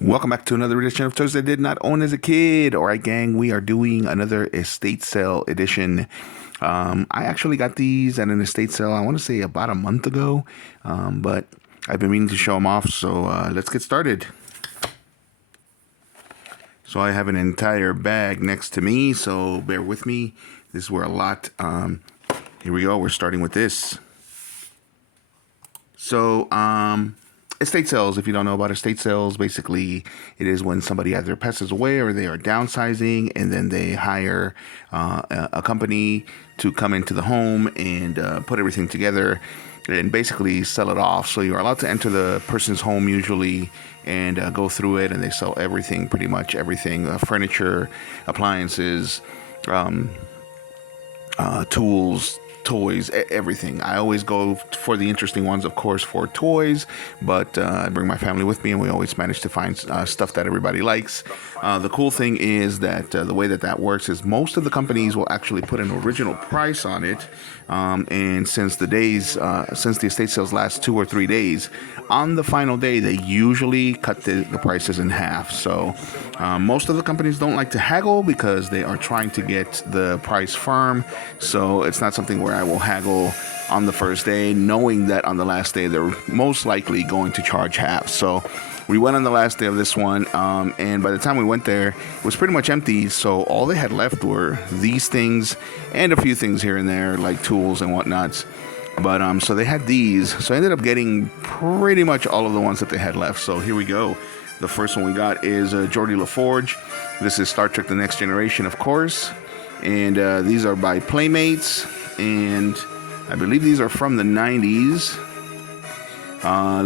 Welcome back to another edition of Toys I Did Not Own as a Kid. All right, gang, we are doing another estate sale edition. I actually got these at an estate sale, I want to say about a month ago, but I've been meaning to show them off, so let's get started. So I have an entire bag next to me, so bear with me. This is where a lot. Here we go. We're starting with this. So, estate sales, if you don't know about estate sales, basically it is when somebody either passes away or they are downsizing, and then they hire a company to come into the home and put everything together and basically sell it off. So you're allowed to enter the person's home usually and go through it, and they sell everything, pretty much everything, furniture, appliances, tools, toys, everything. I always go for the interesting ones, of course, for toys, but I bring my family with me, and we always manage to find stuff that everybody likes. The cool thing is that the way that works is most of the companies will actually put an original price on it, and since the estate sales last 2 or 3 days, on the final day they usually cut the prices in half. So most of the companies don't like to haggle because they are trying to get the price firm. So it's not something where I will haggle on the first day, knowing that on the last day they're most likely going to charge half. So we went on the last day of this one, and by the time we went there, it was pretty much empty. So all they had left were these things and a few things here and there, like tools and whatnots. But so they had these. So I ended up getting pretty much all of the ones that they had left. So here we go. The first one we got is Geordi LaForge. This is Star Trek: The Next Generation, of course. And these are by Playmates, and I believe these are from the 90s.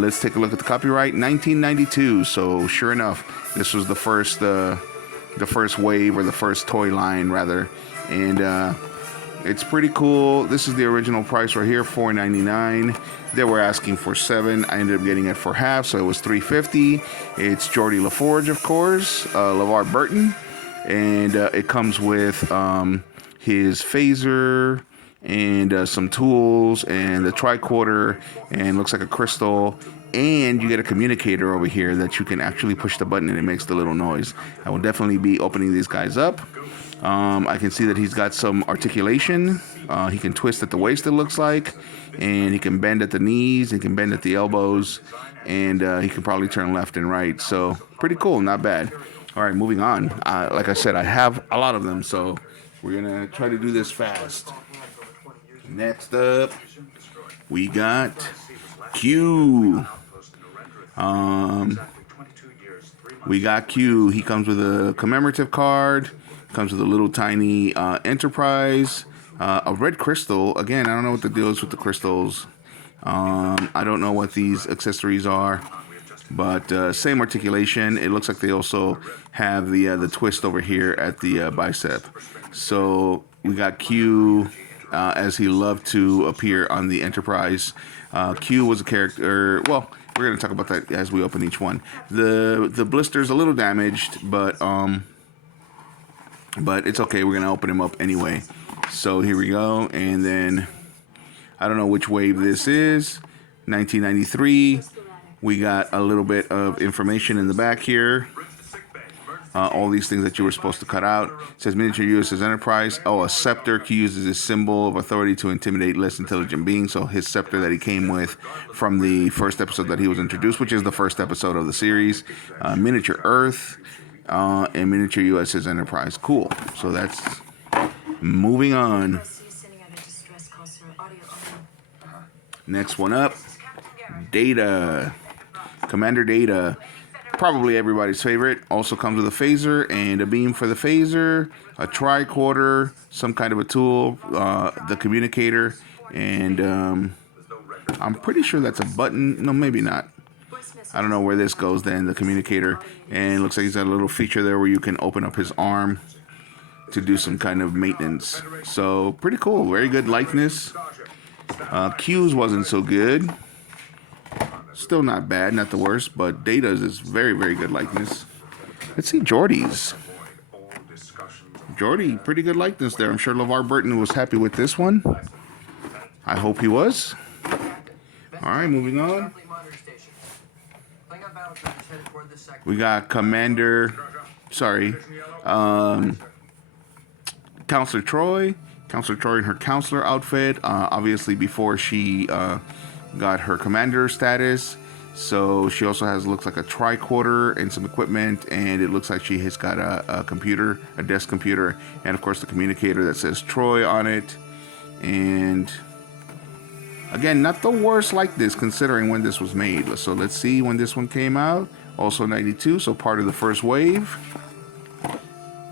Let's take a look at the copyright, 1992. So sure enough, this was the first wave, or the first toy line rather, and it's pretty cool. This is the original price right here, $4.99. They were asking for $7. I ended up getting it for half, so it was $3.50. It's Geordi LaForge, of course, LeVar Burton. And it comes with his phaser and some tools and the tricorder, and looks like a crystal. And you get a communicator over here that you can actually push the button and it makes the little noise. I will definitely be opening these guys up. I can see that he's got some articulation. He can twist at the waist, it looks like, and he can bend at the knees, he can bend at the elbows, and he can probably turn left and right. So pretty cool, not bad. All right, moving on. Like I said, I have a lot of them, so we're going to try to do this fast. Next up, we got Q. We got Q. He comes with a commemorative card, comes with a little tiny Enterprise, a red crystal. Again, I don't know what the deal is with the crystals. I don't know what these accessories are. But same articulation. It looks like they also have the twist over here at the bicep. So we got Q, as he loved to appear on the Enterprise. Q was a character. Well, we're going to talk about that as we open each one. The blister's a little damaged, but it's okay. We're going to open him up anyway. So here we go. And then I don't know which wave this is. 1993. We got a little bit of information in the back here. All these things that you were supposed to cut out. It says miniature USS Enterprise. Oh, a scepter. Q uses a symbol of authority to intimidate less intelligent beings. So his scepter that he came with from the first episode that he was introduced, which is the first episode of the series. Miniature Earth and miniature USS Enterprise. Cool. So that's moving on. Next one up, Data. Commander Data, probably everybody's favorite. Also comes with a phaser and a beam for the phaser, a tricorder, some kind of a tool, the communicator, and I'm pretty sure that's a button. No, maybe not. I don't know where this goes then, the communicator. And it looks like he's got a little feature there where you can open up his arm to do some kind of maintenance. So pretty cool, very good likeness. Q's wasn't so good. Still not bad, not the worst, but Data's is very, very good likeness. Let's see Geordi's. Geordi, pretty good likeness there. I'm sure LeVar Burton was happy with this one. I hope he was. All right, moving on. We got Commander, sorry, Counselor Troy. Counselor Troy in her counselor outfit, obviously before she got her commander status. So she also has, looks like a tricorder and some equipment, and it looks like she has got a computer, a desk computer, and of course the communicator that says Troy on it. And again, not the worst like this considering when this was made. So let's see when this one came out. Also 92, so part of the first wave.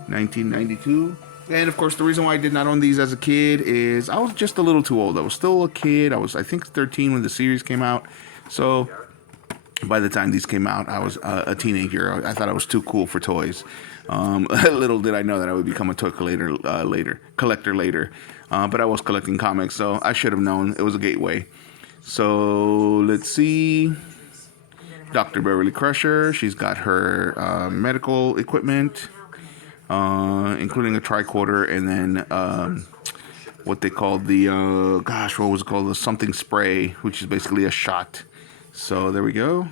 1992. And of course, the reason why I did not own these as a kid is I was just a little too old. I was still a kid. I was, I think, 13 when the series came out. So by the time these came out, I was a teenager. I thought I was too cool for toys. Little did I know that I would become a toy collector later. But I was collecting comics, so I should have known. It was a gateway. So let's see. Dr. Beverly Crusher. She's got her medical equipment, including a tricorder, and then what they call the what was it called? The something spray, which is basically a shot. So there we go.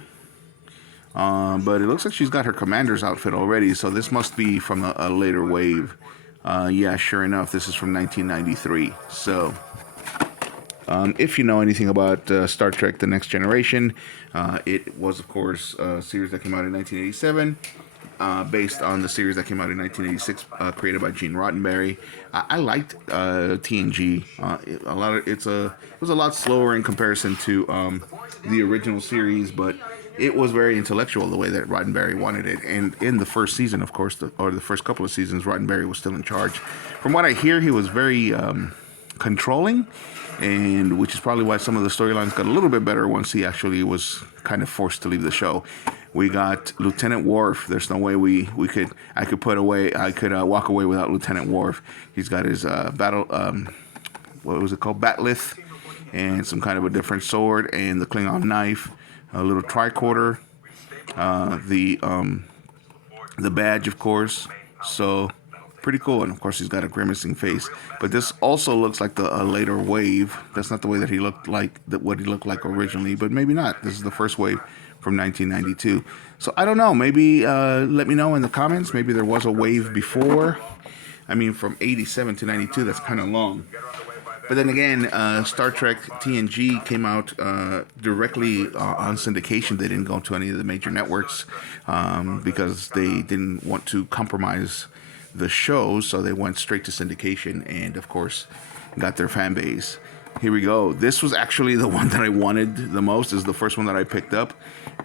But it looks like she's got her commander's outfit already, so this must be from a later wave. Yeah, sure enough, this is from 1993. So if you know anything about Star Trek The Next Generation, it was, of course, a series that came out in 1987. Based on the series that came out in 1986, created by Gene Roddenberry. I liked TNG. It was a lot slower in comparison to the original series, but it was very intellectual the way that Roddenberry wanted it. And in the first season, of course, or the first couple of seasons, Roddenberry was still in charge. From what I hear, he was very controlling, and which is probably why some of the storylines got a little bit better once he actually was kind of forced to leave the show. We got Lieutenant Worf. There's no way I could walk away without Lieutenant Worf. He's got his what was it called? Batleth, and some kind of a different sword, and the Klingon knife, a little tricorder, the badge, of course. So pretty cool. And of course, he's got a grimacing face. But this also looks like a later wave. That's not the way that he looked like, what he looked like originally, but maybe not. This is the first wave from 1992. So I don't know. Maybe let me know in the comments. Maybe there was a wave before. I mean, from 87 to 92, that's kind of long. But then again, Star Trek TNG came out directly on syndication. They didn't go to any of the major networks because they didn't want to compromise the shows, so they went straight to syndication and, of course, got their fan base. Here we go. This was actually the one that I wanted the most. This is the first one that I picked up,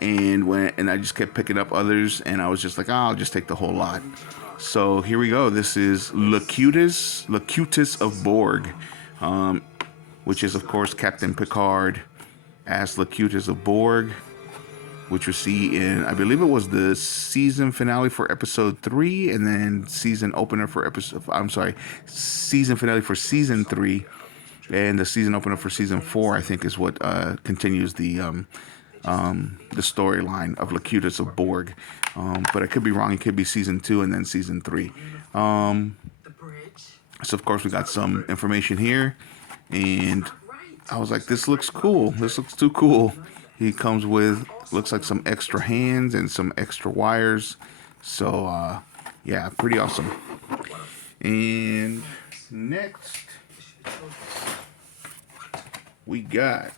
and I just kept picking up others, and I was just like, oh, I'll just take the whole lot. So here we go. This is Locutus of Borg, which is, of course, Captain Picard as Locutus of Borg, which you see in, I believe it was the season finale for episode 3, and then season opener for season finale for season 3, and the season opener for season 4, I think, is what continues the storyline of Locutus of Borg. But I could be wrong. It could be season 2 and then season 3. So of course we got some information here, and I was like, this looks cool. This looks too cool. He comes with, looks like some extra hands and some extra wires. So yeah, pretty awesome. And next we got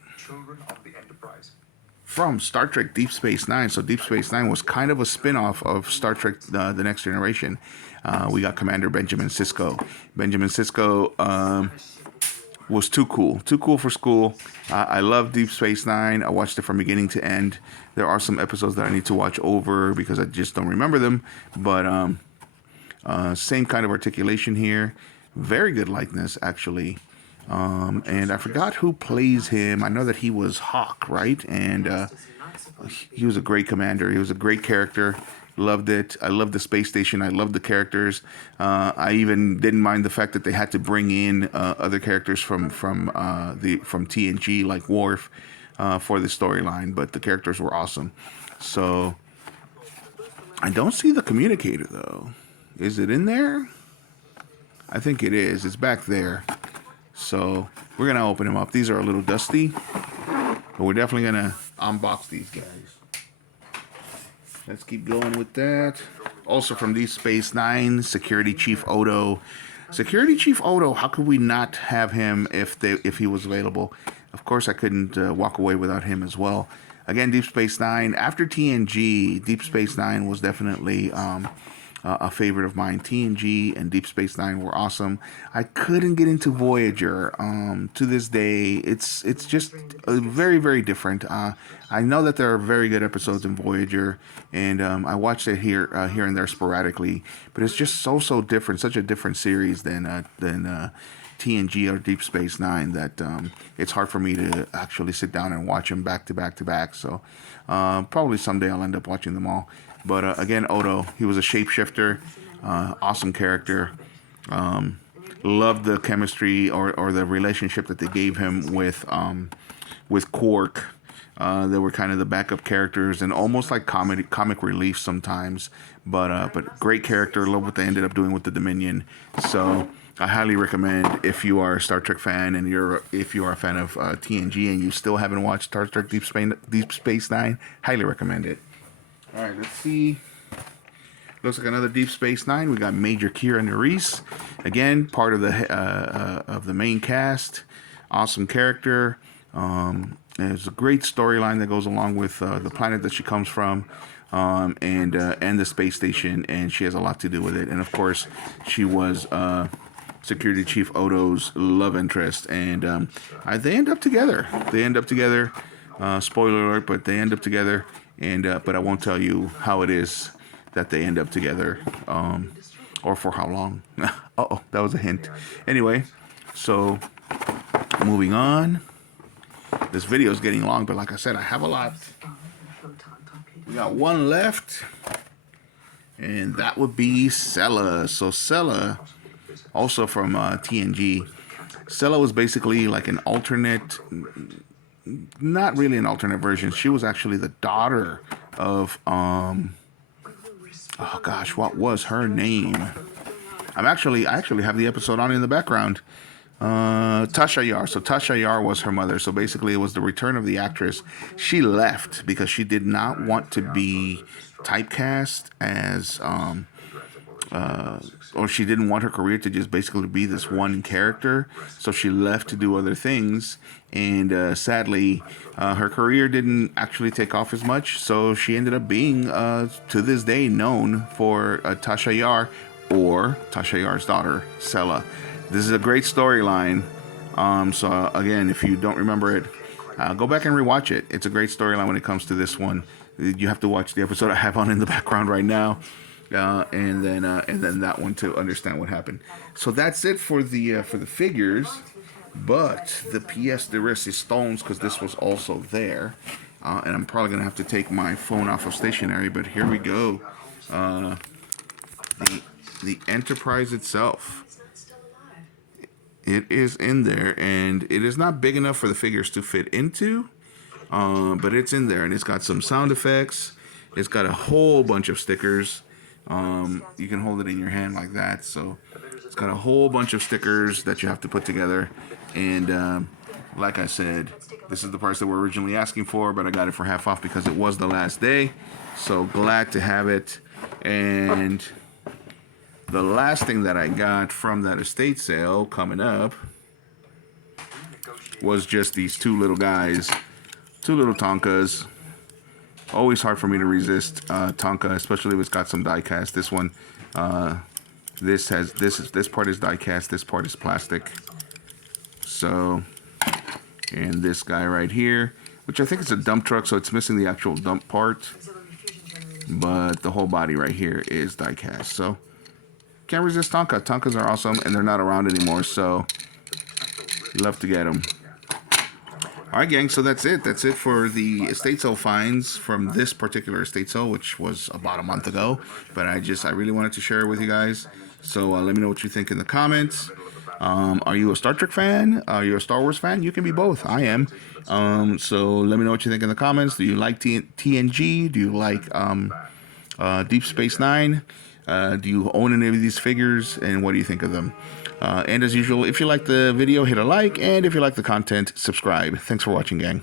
from Star Trek Deep Space Nine. So Deep Space Nine was kind of a spin-off of Star Trek The Next Generation. We got Commander Benjamin Sisko. Benjamin Sisko was too cool for school. I love Deep Space Nine. I watched it from beginning to end. There are some episodes that I need to watch over because I just don't remember them. But same kind of articulation here. Very good likeness, actually. And I forgot who plays him. I know that he was Hawk, right? And he was a great commander. He was a great character. Loved it. I loved the space station. I loved the characters. I even didn't mind the fact that they had to bring in other characters from TNG, like Worf, for the storyline. But the characters were awesome. So I don't see the communicator though. Is it in there? I think it is. It's back there. So we're gonna open them up. These are a little dusty, but we're definitely gonna unbox these guys. Let's keep going with that. Also from Deep Space Nine, Security Chief Odo. Security Chief Odo, how could we not have him if he was available? Of course, I couldn't walk away without him as well. Again, Deep Space Nine. After TNG, Deep Space Nine was definitely a favorite of mine. TNG and Deep Space Nine were awesome. I couldn't get into Voyager. To this day, it's just very, very different. I know that there are very good episodes in Voyager, and I watched it here and there sporadically. But it's just so different, such a different series than TNG or Deep Space Nine that it's hard for me to actually sit down and watch them back to back to back. So probably someday I'll end up watching them all. But again, Odo, he was a shapeshifter, awesome character. Loved the chemistry or the relationship that they gave him with Quark. They were kind of the backup characters and almost like comic relief sometimes. But great character. Love what they ended up doing with the Dominion. So I highly recommend, if you are a Star Trek fan and if you are a fan of TNG and you still haven't watched Star Trek Deep Space Nine, highly recommend it. All right, let's see. Looks like another Deep Space Nine. We got Major Kira Nerys, again part of the main cast. Awesome character. There's a great storyline that goes along with the planet that she comes from, and the space station, and she has a lot to do with it. And of course, she was Security Chief Odo's love interest, and they end up together. Spoiler alert, but they end up together. And but I won't tell you how it is that they end up together, or for how long. Uh-oh, that was a hint. Anyway, so moving on. This video is getting long, but like I said, I have a lot. We got one left, and that would be Sela. So Sela, also from TNG. Sela was basically like an alternate. Not really an alternate version. She was actually the daughter of oh gosh, what was her name? I actually have the episode on in the background. Tasha Yar. So Tasha Yar was her mother. So basically it was the return of the actress. She left because she did not want to be typecast as or she didn't want her career to just basically be this one character. So she left to do other things. And sadly, her career didn't actually take off as much. So she ended up being, to this day, known for Tasha Yar, or Tasha Yar's daughter, Sela. This is a great storyline. So again, if you don't remember it, go back and rewatch it. It's a great storyline when it comes to this one. You have to watch the episode I have on in the background right now. And then that one to understand what happened. So that's it for the figures, but the pièce de résistance, because this was also there, and I'm probably gonna have to take my phone off of stationary. But here we go. The Enterprise itself. It is in there, and it is not big enough for the figures to fit into, but it's in there, and it's got some sound effects. It's got a whole bunch of stickers. You can hold it in your hand like that. So it's got a whole bunch of stickers that you have to put together. And like I said, this is the price that we're originally asking for, but I got it for half off because it was the last day. So glad to have it. And the last thing that I got from that estate sale coming up was just these two little guys, two little Tonkas. Always hard for me to resist Tonka, especially if it's got some die cast. This one, this part is die cast, this part is plastic. So, and this guy right here, which I think is a dump truck, so it's missing the actual dump part, but the whole body right here is die cast. So, can't resist Tonka. Tonkas are awesome, and they're not around anymore, so love to get them. All right, gang, so that's it. That's it for the estate sale finds from this particular estate sale, which was about a month ago. But I really wanted to share it with you guys. So let me know what you think in the comments. Are you a Star Trek fan? Are you a Star Wars fan? You can be both. I am. So let me know what you think in the comments. Do you like TNG? Do you like Deep Space Nine? Do you own any of these figures? And what do you think of them? And as usual, if you like the video, hit a like. And if you like the content, subscribe. Thanks for watching, gang.